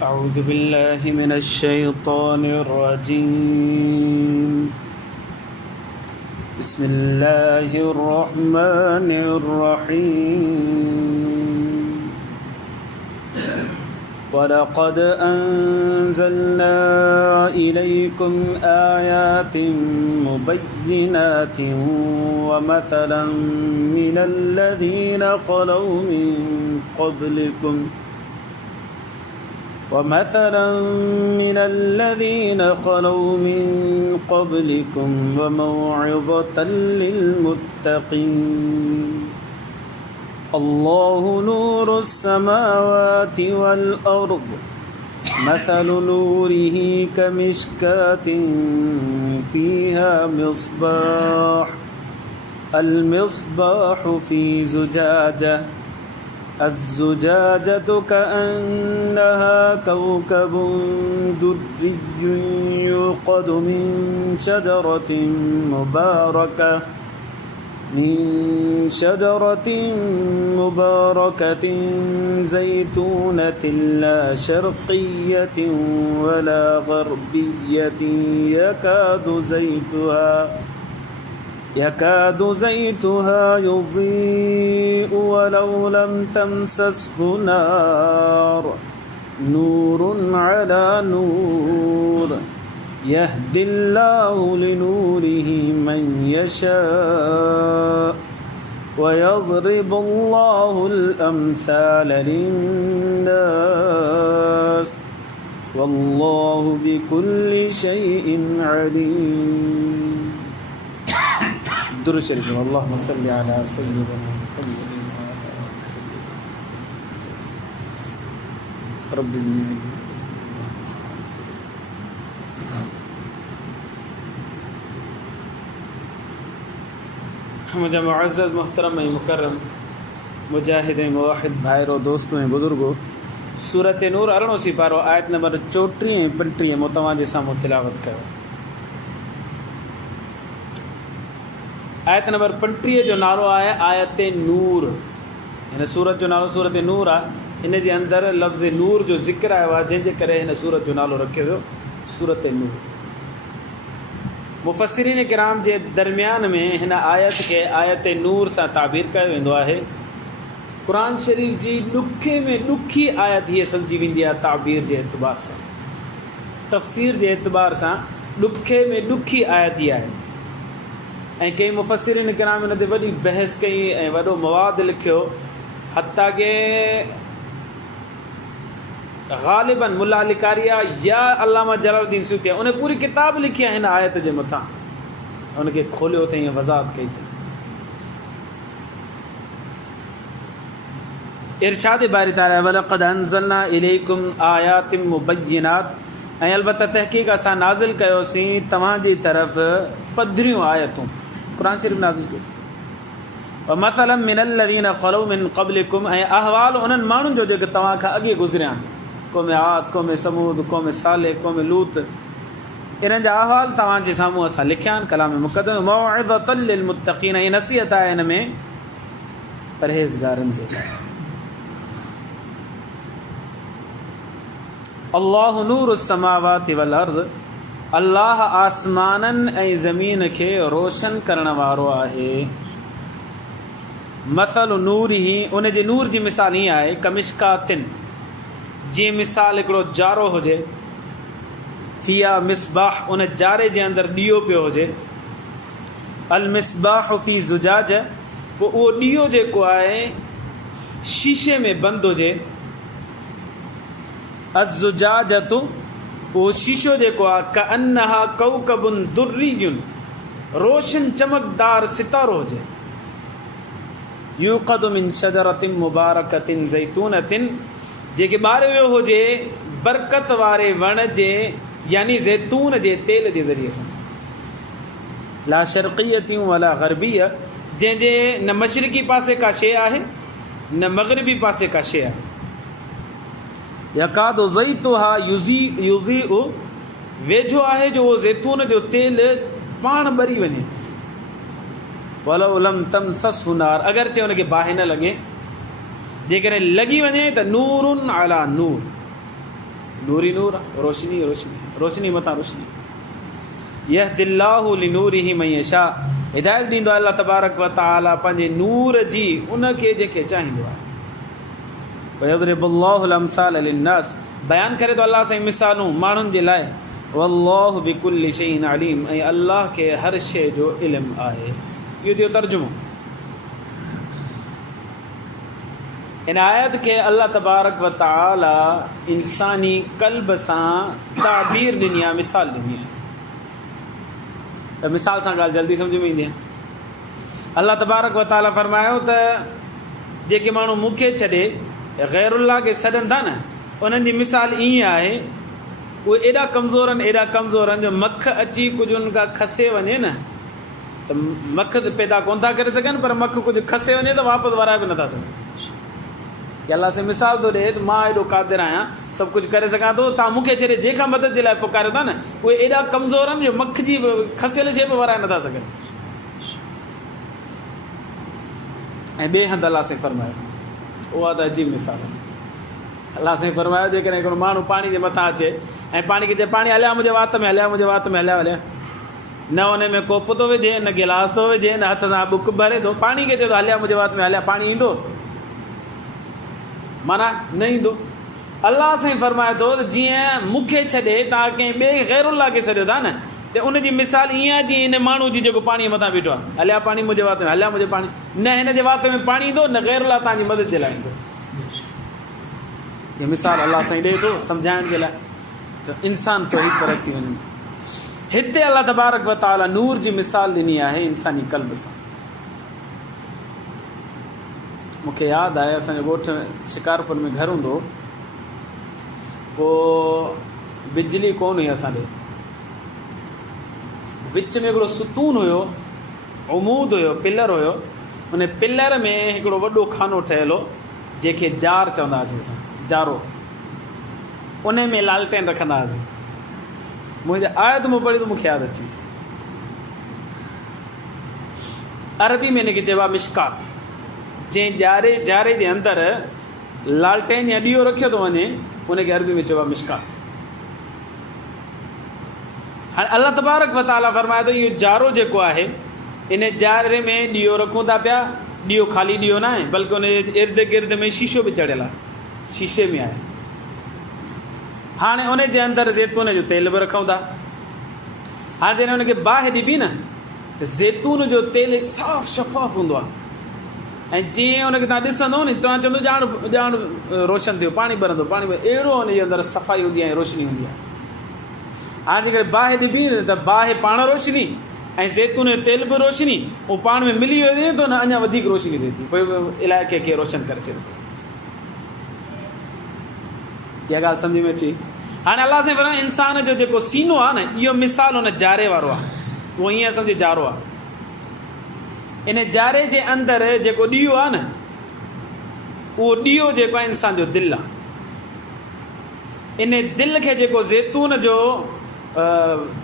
أعوذ بالله من الشيطان الرجيم بسم الله الرحمن الرحيم ولقد أنزلنا إليكم آيات مبينات ومثلا من الذين خلوا من قبلكم وموعظة للمتقين الله نور السماوات والأرض مثل نوره كمشكاة فيها المصباح في زجاجة الزجاجة كأنها كوكب دري يوقد من شجرة مباركة زيتونة لا شرقية ولا غربية يكاد زيتها يضيء ولو لم تمسسه نور على نور يهدي الله لنوره من يشاء ويضرب الله الأمثال للناس والله بكل شيء عليم. درود شريف. اللهم صل على سيدنا محمد وعلى آل سيدنا رب زدني علما. मुझे मुअज़्ज़ज़ मोहतरम मुकर्रम मुजाहिद मुवाहिद भाइरों दोस्तों बुजुर्गों सूरत नूर 18 पारो आयत नंबर 34 35 मूं तव्हांजे साम्हूं तिलावत कयो. आयत नंबर 35 जो नालो आहे आयत नूर. हिन सूरत जो नालो सूरत नूर आहे. इन जे अंदरि लफ़्ज़ नूर जो ज़िक्र आयो आहे जंहिंजे करे हिन सूरत जो नालो रखियो वियो सूरत नूर. मुफ़स्सिरीन किराम जे दरमियान में हिन आयत खे आयत नूर सां ताबीर कयो वेंदो आहे. क़ुरान शरीफ़ जी ॾुखे में ॾुखी आयत हीअ सम्झी वेंदी आहे ताबीर जे एतबार सां, तफ़सीर जे एतबार सां ॾुखे में ॾुखी आयत हीअ आहे. ऐं कई मुफ़स्सिरीन किराम हिन ते वॾी बहस कई ऐं वॾो मवाद लिखियो. हता के ग़ालिबन मुल्ला अली कारिया या अल्लामा जलालुद्दीन सूतिया उन पूरी किताब लिखी आहे हिन आयत जे मथां. उनखे खोलियो अथई ऐं वज़ाहत कई अथई. इरशाद बारी ताला वलक़द अंज़लना इलैकुम आयातिम मुबय्यिनात ऐं अलबत्ता तहक़ीक़ असां नाज़िल कयोसीं तव्हांजी तरफ़ पधरियूं आयतूं. क़ुरान शरीफ़ नाज़िल कयोसीं. व मसलन मिनल लज़ीना ख़लौ मिन क़ब्लिकुम ऐं अहवाल उन्हनि माण्हुनि जो जेके तव्हां खां अॻे गुज़रिया आहिनि. क़ौम आद, क़ौम समूद, क़ौम सालेह, क़ौम लूत. इन्हनि जा अहवाल तव्हांजे साम्हूं असां लिखिया आहिनि कलाम मुक़द्दम. मौइज़तन लिलमुत्तक़ीन ऐं नसीहत आहे हिन में परहेज़गारनि जे लाइ. अल्लाह नूरु समावाति वल अर्ज़ अल्लाह आसमाननि ऐं ज़मीन खे रोशन करण वारो आहे. मसल नूर ही उन जे नूर जी मिसाल हीअं आहे कमिश्कातिन जीअं मिसाल हिकिड़ो जारो हुजे. फिया मिसबाह उन जारे जे अंदरि ॾीओ पियो हुजे. अल मिसबाह फ़ी ज़ुजाज पोइ उहो ॾीओ जेको आहे शीशे में बंदि हुजे. अज़ुजाजतु पोइ शीशो जेको आहे कअन्नहा कौकबुन दुर्रियुन रोशन चमकदार सितारो हुजे. यूक़द मिन शजरतिन मुबारकतिन ज़ैतूनतिन जेके ॿारे वियो हुजे बरकत वारे वण जे यानी ज़ैतून जे तेल जे ज़रिए सां. ला शर्क़ियतियूं वला ग़रबिया जंहिंजे न मशरिक़ी पासे का शइ आहे न मग़रिबी पासे का शइ आहे. यकादु ज़ैतुहा युज़ीउ वेझो आहे जो उहो ज़ैतून जो तेल पाण ॿरी वञे. वलौ लम तमससहु नार अगरचे हुनखे बाहि न लॻे. जेकॾहिं लॻी वञे त नूरुन अला नूर नूर ई नूर आहे, रोशनी रोशनी, रोशनी मथां रोशनी। यहदिल्लाहु लिनूरिही मन यशा, हिदायत ॾींदो आहे अल्लाह तबारक व तआला पंहिंजे नूर जी उनखे जेके चाहींदो आहे। वयदरिबुल्लाहु अल-अम्साल लिन्नास, बयानु करे थो अल्लाह साईं मिसालूं माण्हुनि जे लाइ। वल्लाहु बिकुल्लि शैइन अलीम, ऐं अल्लाह खे हर शइ जो इल्मु आहे। इहो थियो तर्जुमो। इन आयत खे अल्लाह तबारक व तआला इंसानी क़ल्ब सां ताबीर ॾिनी आहे, मिसाल ॾिनी आहे। त मिसाल सां ॻाल्हि जल्दी सम्झ में ईंदी आहे। अल्लाह तबारक व तआला फरमायो त जेके माण्हू मूंखे छॾे ग़ैरुल्लाह खे सॾनि था न, उन्हनि जी मिसाल ईअं आहे, उहे एॾा कमज़ोर आहिनि जो मख अची कुझु उन्हनि खां खसे वञे न त मख पैदा कोन था करे सघनि, पर मख कुझु खसे वञे त वापसि वराए बि नथा सघनि। की अल्लाह से मिसाल थो ॾिए त मां एॾो क़ादिर आहियां, सभु कुझु करे सघां थो, तव्हां मूंखे छॾे जंहिंखां मदद जे लाइ पुकारियो था न, उहे एॾा कमज़ोर आहिनि जो मख जी खसियल शइ बि वराए नथा सघनि। ऐं ॿिए हंधि अल्लाह से फरमायो, उहा त अजीब मिसाल आहे। अल्लाह से फरमायो जेकॾहिं हिकिड़ो माण्हू पाणी जे मथां अचे ऐं पाणी खे चए पाणी हलिया मुंहिंजे वात में, हलिया मुंहिंजे वात में, हलिया हलिया, न उन में कोप थो विझे, न गिलास थो विझे, न हथ सां बुक भरे थो, पाणी खे चए थो हलिया मुंहिंजे वात में, हलिया, पाणी ईंदो? माना न ईंदो। अल्लाह साईं फरमाए थो त जीअं मूंखे छॾे तव्हां कंहिं ॿिए ग़ैरुल्लाह खे छॾियो था न, त उनजी मिसाल ईअं आहे जीअं इन माण्हू जी जेको पाणीअ मथां बीठो आहे, हलिया पाणी मुंहिंजे वात में, हलिया मुंहिंजे पाणी, न हिन जे वात में पाणी ईंदो, न ग़ैरुल्लाह तव्हांजी मदद जे लाइ ईंदो। हीअ मिसाल अल्लाह साईं ॾिए थो सम्झाइण जे लाइ त इंसान तौहीद परस्त थी वञे। हिते अल्लाह तबारक व तआला नूर जी मिसाल ॾिनी आहे इंसानी क़ल्ब सां। मूंखे यादि आहे असांजे ॻोठ शिकारपुर में घरु हूंदो, पोइ बिजली कोन हुई असांजे, विच में हिकिड़ो सुतून हुयो, उमूद हुयो, पिलर हुयो, उन पिलर में हिकिड़ो वॾो खानो ठहियलु हो जंहिंखे जार चवंदा हुआसीं असां, जारो। उन में लालटेन रखंदा हुआसीं। मुंहिंजे आयत मूं पढ़ी त मूंखे यादि अची, अरबी में हिनखे चइबो आहे मिशकात। जंहिं जारे जे अंदरि लालटेन या ॾीओ रखियो थो वञे, उनखे अरबी में चइबो आहे मिशकात। हाणे अल्लाह तबारक व तआला फरमाए थो इहो जारो जेको आहे, इन जारे में ॾीओ रखूं था पिया, ॾीओ ख़ाली ॾीओ न आहे, बल्कि उन जे इर्द गिर्द में शीशो बि चढ़ियल आहे, शीशे में आहे। हाणे उन जे अंदरि ज़ैतून जो तेल बि रखूं था। हाणे जॾहिं उनखे बाहि ॾिबी न, त ज़ैतून जो तेल साफ़ शफ़ाफ़ हूंदो आहे, ऐं जीअं उनखे तव्हां ॾिसंदो नी तव्हां चवंदो ॼाण रोशन थियो, पाणी ॿरंदो, पाणी अहिड़ो उनजे अंदरि सफ़ाई हूंदी आहे, रोशनी हूंदी आहे। हाणे जेकॾहिं बाहि ॾिबी न त बाहि पाण रोशनी ऐं ज़ैतून जो तेल बि रोशनी, उहो पाण में मिली वञे थो न, अञा वधीक रोशनी थिए थी, पोइ इलाइक़े खे रोशन करे छॾे थो। इहा ॻाल्हि सम्झ में अची। हाणे अल्लाह साईं फरमाए इंसान जो जेको सीनो आहे न, इहो मिसाल हुन जारे वारो आहे, उहो हीअं सम्झे जारो आहे। इन जारे जे अंदरि जेको ॾीओ आहे न, उहो ॾीओ जेको आहे इंसान जो दिलि आहे। इन दिलि खे जेको ज़ैतून जो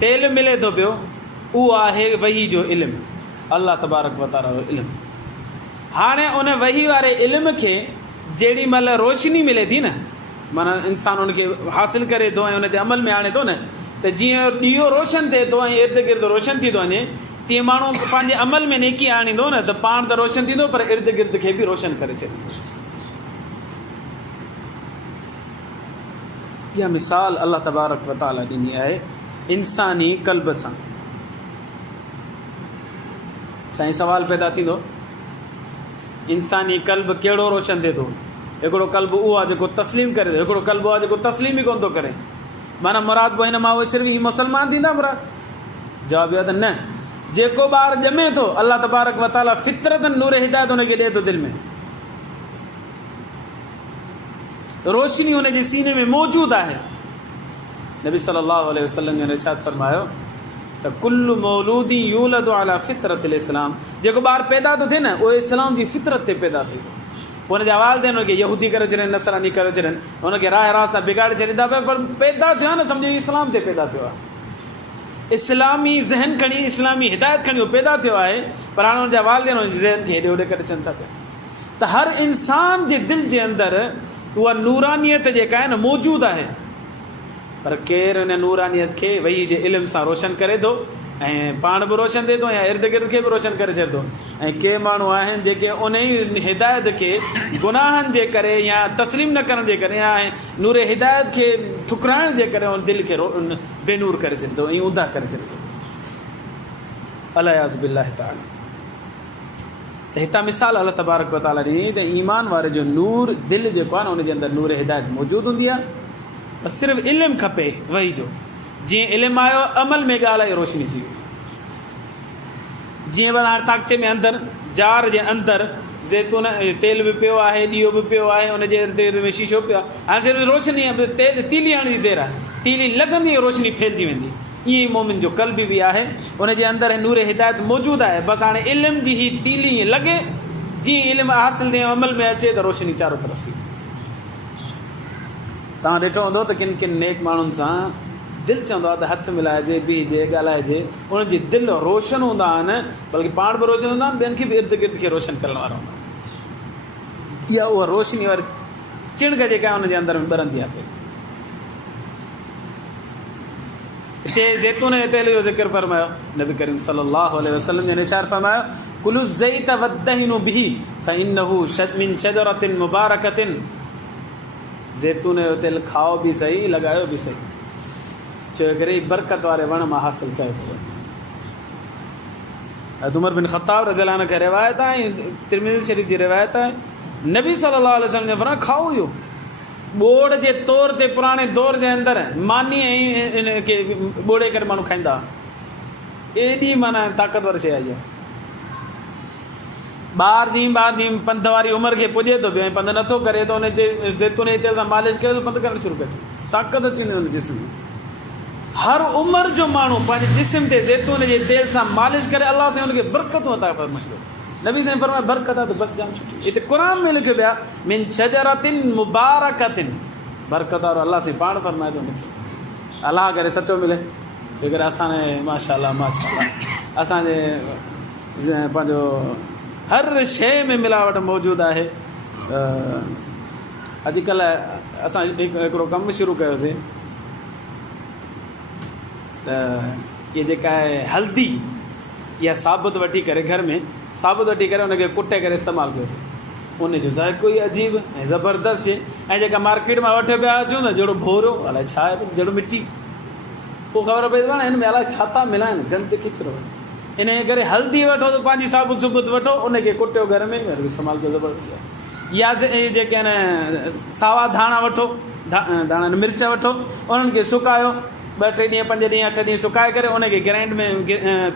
तेल मिले थो पियो, उहो आहे वही जो इल्मु, अल्लाह तबारक व तआला जो इल्मु। हाणे उन वही वारे इल्म खे जेॾी महिल रोशनी मिले थी न, माना इंसान उनखे हासिल करे थो ऐं उन ते अमल में आणे थो न, त जीअं ॾीओ रोशन थिए थो ऐं इर्द गिर्द रोशन थी थो वञे, तीअं माण्हू पंहिंजे अमल में नेकी आणींदो न, त पाण त रोशन थींदो, पर इर्द गिर्द खे बि रोशन करे छॾींदो। इहा मिसाल अल्लाह तबारक व तआला ॾिनी आहे इंसानी क़ल्ब सां। साईं सवाल पैदा थींदो, इंसानी क़ल्ब कहिड़ो रोशन थिए थो? हिकिड़ो क़ल्ब उहो आहे जेको तस्लीम करे थो, हिकिड़ो क़ल्ब आहे जेको तस्लीम ई कोन थो करे। माना मुराद पोइ हिन मां उहे सिर्फ़ु मुस्लमान थींदा मुराद? जवाब इहो त न। जेको ॿारु ॼमे थो, अल्लाह तबारक व तआला फितरत नूर हिदायत हुनखे ॾिए थो, दिलि में रोशनी हुनजे सीने में मौजूदु आहे। नबी सल्लल्लाहु अलैहि वसल्लम ने इरशाद फरमायो त कुल्लु मौलूदी यूलदु अला फितरतिल इस्लाम, जेको ॿारु पैदा थो थिए न, उहो इस्लाम जी फितरत ते पैदा थिए थो। पोइ हुनजा वालिदैन हुनखे यहूदी करे छॾनि, नसरानी करे छॾनि, हुनखे राह रास्ता बिगाड़े छॾींदा पिया, पर पैदा थियो आहे न, सम्झो इस्लाम ते पैदा थियो आहे। इस्लामी ज़हन खणी, इस्लामी हिदायत खणी उहो पैदा थियो आहे, पर हाणे हुनजा वालिदैन हुनजी ज़हन खे हेॾे होॾे करे छॾनि था पिया। त हर इंसान जे दिलि जे अंदरि उहा नूरानियत जेका आहे न मौजूदु आहे, पर केरु हिन नूरानियत खे वही जे इल्म सां रोशन करे थो ऐं पाण बि रोशन थिए थो या इर्द गिर्द खे बि रोशन करे छॾे थो। ऐं के माण्हू आहिनि जेके उन ई हिदायत खे गुनाहनि जे करे या तस्लीम न करण जे करे या नूर हिदायत खे ठुकराइण जे करे उन दिलि खे बेनूर करे छॾे थो ऐं ऊंधा करे छॾे थो। अलियाज़ बिल्लाह ताला। त हितां मिसाल अलाह तबारक व ताला ॾिनी त ईमान वारे जो नूर दिलि जेको आहे न उनजे अंदरि नूर हिदायत मौजूदु हूंदी आहे। बसि सिर्फ़ु इल्मु खपे वही जो। जीअं इल्मु आयो अमल में ॻाल्हि आई रोशनी थी वई। जीअं हाणे ताक़चे में अंदरि जार जे अंदरि ज़ैतून तेल बि पियो आहे, ॾीओ बि पियो आहे, उनजे इर्द गिर्द में शीशो पियो आहे। हाणे सिर्फ़ु रोशनी तेल तीली हणण जी देरि आहे, तीली लॻंदी रोशनी फैलिजी वेंदी। ईअं ई मोमिन जो क़ल्ब बि आहे, उनजे अंदरि नूर हिदायत मौजूदु आहे। बसि हाणे इल्म जी ही तीली ईअं लॻे, जीअं इल्मु हासिलु थिए अमल में अचे त रोशनी चारो तरफ़ थी। तव्हां ॾिठो हूंदो त किन किन नेक माण्हुनि सां दिलि चवंदो आहे त हथु मिलाइजे, बीहजे, ॻाल्हाइजे, उनजी दिलि रोशन हूंदा आहिनि, बल्कि पाण बि रोशन हूंदा आहिनि, ॿियनि खे बि इर्द गिर्द खे रोशन करण वारा हूंदा आहिनि। इहा उहा रोशनी वारी चिणग जेका आहे उनजे अंदरि में ॿरंदी आहे। हिते ज़ैतून जे तेल जो ज़िक्र फरमायो, नबी करीम सल्लल्लाहु अलैहि वसल्लम जे निशार फरमायो कुलु ज़ैत वद्दहिनु बिही फइन्नहु मिन शजरतिन मुबारकतिन। ज़ैतून जो तेल खाओ बि सही, लॻायो बि सही, छो करे बरकत वारे वण मां हासिल कयो अथव। उमर बिन ख़त्ताब रज़ियल्लाहु अन्हु खे रिवायत आहे, तिरमिज़ी शरीफ़ जी रिवायत आहे, नबी सल्लल्लाहु अलैहि वसल्लम ने फरमाया खाओ इहो ॿोड़ जे तौर ते पुराणे दौर जे अंदरि मानी ऐं इनखे ॿोड़े करे माण्हू खाईंदा। एॾी माना ताक़तवर शइ आई आहे। ॿार जीअं पंध वारी उमिरि खे पुॼे थो पियो ऐं पंधु नथो करे त उनजे ज़ैतून जे तेल सां मालिश करे थो पंधु करणु शुरू करे, ताक़त अची वेंदी हुन जिस्म में। हर उमिरि जो माण्हू पंहिंजे जिस्म ते ज़ैतून जे तेल सां मालिश करे अलाह सां हुनखे बरकतूं अता फरमाईंदो। नबी साईं फरमाया बरकत आहे त बसि जाम सुठी। हिते क़ुर में लिखियो पिया मिन शजरतिन मुबारकतिन, बरकत वारो अलाह साईं पाण फरमाए थो हुनखे। अलाह करे सचो मिले, छो करे असांजे माशाअल्लाह माशाअल्लाह असांजे पंहिंजो हर शइ में मिलावट मौजूदु आहे। अॼुकल्ह असां हिकिड़ो कमु शुरू कयोसीं त इहा जेका आहे हल्दी इहा साबुत वठी करे घर में साबुत वठी करे उनखे कुटे करे इस्तेमालु कयोसीं। उनजो ज़ाइक़ो ई अजीब ऐं ज़बरदस्त शइ। ऐं जेका मार्केट मां वठी पिया अचूं न जहिड़ो भोरो अलाए छा आहे, जहिड़ो मिटी, पोइ ख़बर पई पाण हिन में अलाए छा था मिलाइनि, गंद किचिरो। इन करे हल्दी वठो त पंहिंजी साबुत सुबुत वठो, उनखे कुटियो घर में इस्तेमालु कयो, ज़बरदस्त शइ। या जेके आहिनि सावा धाणा वठो, धाणा मिर्च वठो, उन्हनि खे सुकायो, 2-3 ॾींहं 5 ॾींहं 8 ॾींहं सुकाए करे उनखे ग्राइंड में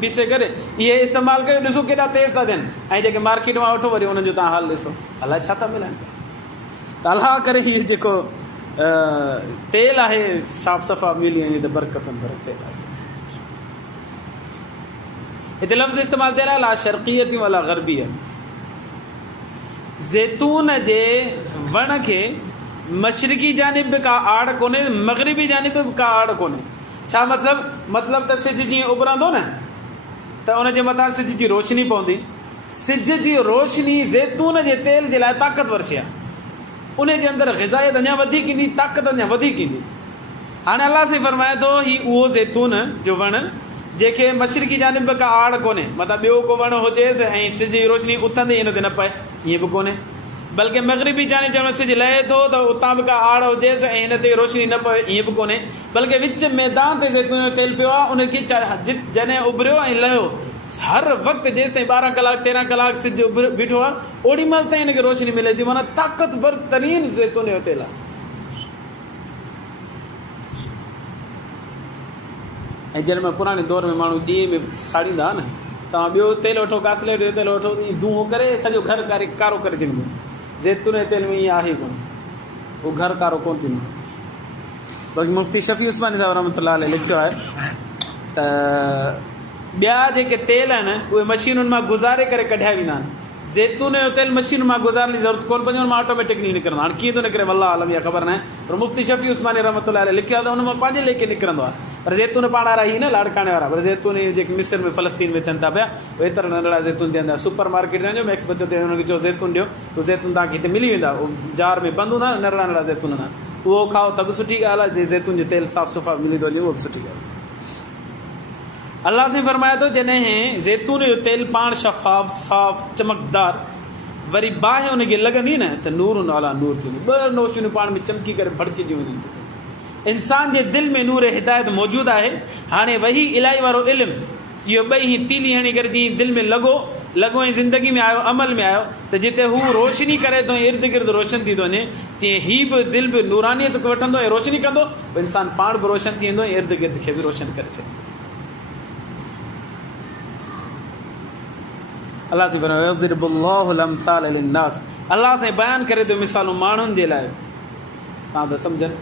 पीसे करे इहे इस्तेमालु कयो, ॾिसो केॾा तेज़ था थियनि। ऐं जेके मार्केट मां वठो वरी उनजो तव्हां हाल ॾिसो, अलाए छा था मिलाइनि। त अलाह करे इहे जेको तेल आहे साफ़ सफ़ा मिली वञे त बरकतनि भर तेल आहे। हिते लफ़्ज़ इस्तेमालु थियल आहे ला शर्क़ियतियूं अला ग़रबियत। ज़ैतून जे वण खे मशरिकी जानिब बि का आड़ कोन्हे, मग़रिबी जानिब बि का आड़ कोन्हे। छा मतिलबु त सिज जीअं उभरंदो न त उनजे मथां सिज जी रोशनी पवंदी। सिज जी रोशनी ज़ैतून जे तेल जे लाइ ताक़तवर शइ आहे। उनजे अंदरि ग़िज़ायत अञा वधीक ईंदी, ताक़त अञा वधीक ईंदी। हाणे अलाह साईं फरमाए थो ही उहो ज़ैतून जो वण जंहिंखे मशरिकी जानिब बि का आड़ कोन्हे, मतिलबु ॿियो को वण हुजेसि ऐं सिज जी रोशनी उथंदे हिन ते न पए, ईअं बि कोन्हे। बल्कि मग़रिबी जानिब जंहिं सिज लहे थो त उतां बि का आड़ हुजेसि ऐं हिन ते रोशनी न पए, ईअं बि कोन्हे। बल्कि विच मैदान ते ज़ैतून जो तेल पियो आहे, उनखे जॾहिं उभरियो ऐं लहियो, हर वक़्तु जेसि ताईं 12 कलाक 13 कलाक सिज बीठो आहे, ओॾी महिल ताईं हिनखे रोशनी मिले थी। माना ताक़तवर तरीन ज़ैतून जो तेल आहे। ऐं जॾहिं पुराणे दौर में माण्हू ॾीए में साड़ींदा हुआ न, तव्हां ॿियो तेल वठो, कासलेट जो तेल वठो, धूओ करे सॼो घर कारो करे छॾींदो। ज़ैतून जे तेल में ईअं आहे कोन, उहो घर कारो कोन थींदो। बल्कि मुफ़्ती शफ़ी उस्मानी साहिब रहमतुल्लाह अलैह लिखियो आहे त ॿिया जेके तेल आहिनि उहे मशीनुनि मां गुज़ारे करे कढिया वेंदा आहिनि। ज़ैतून जो तेल मशीन मां गुज़ारण जी ज़रूरत कोन पवंदी, हुन मां ऑटोमेटिकली निकिरंदो। हाणे कीअं थो निकिरे अल्लाह आलम इहा ख़बर न आहे, पर मुफ़्ती शफ़ी उस्मानी रहमतुल्लाह अलैह लिखियो आहे त हुन मां पंहिंजे लेखे निकिरंदो आहे। पर ज़ैतून पाण वारा ई न लाड़काणे वारा, पर ज़ैतून जेके मिस्र में फ़लस्तीन में थियनि था पिया, उहे एतिरा नंढड़ा ज़ैतून थियनि था। सुपर मार्केट वञो, मैक्स बचत ते हुनखे चओ ज़ैतून ॾियो, त ज़ैतून तव्हांखे हिते मिली वेंदा। उहो जार में बंदि हूंदा, नंढड़ा नंढड़ा ज़ैतून हूंदा। उहो खाओ त बि सुठी ॻाल्हि आहे, जे ज़ैतून जो तेल साफ़ सुफ़ा मिली थो वञे उहो बि सुठी ॻाल्हि आहे। अलाह साईं फरमाए थो जॾहिं ज़ैतून जो तेल पाण शफ़ाफ़ साफ़ चमकदार वरी बाहि हुनखे लॻंदी न त नूर नाला नूर थींदो, ॿ रोशनियूं पाण में चमकी करे भड़किजियूं वञनि। इंसान जे दिलि में नूर हिदायत मौजूदु आहे। हाणे वही इलाही वारो इल्मु इहो ॿई ही तीली हणी करे जीअं दिलि में लॻो ऐं ज़िंदगी में आयो, अमल में आयो, त जिते हू रोशनी करे थो इर्द गिर्द रोशन थी थो वञे, तीअं हीउ बि दिलि बि नूरानियत वठंदो ऐं रोशनी कंदो, पोइ इंसानु पाण बि रोशन थी वेंदो ऐं इर्द गिर्द खे बि रोशन करे छॾींदो। अलाह से अलाह से बयानु करे थो मिसालूं माण्हुनि जे लाइ, तव्हां त सम्झनि।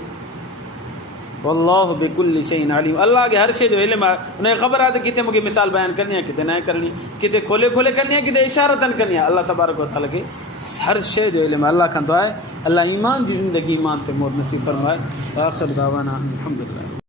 वल्लाहु बिकुल्लि शैइन अलीम, अलाह खे हर शइ जो इल्मु आहे, हुनखे ख़बर आहे त किथे मूंखे मिसाल बयानु करणी आहे, किथे न करणी, किथे खोले करणी आहे, किथे इशारतन करणी आहे। अलाह तबारक व तआला खे हर शइ जो इल्मु अलाह कंदो आहे। अलाह ईमान जी ज़िंदगी ईमान ते मोर नसीब फरमाए। आख़िर दावाना अल्हम्दुलिल्लाह।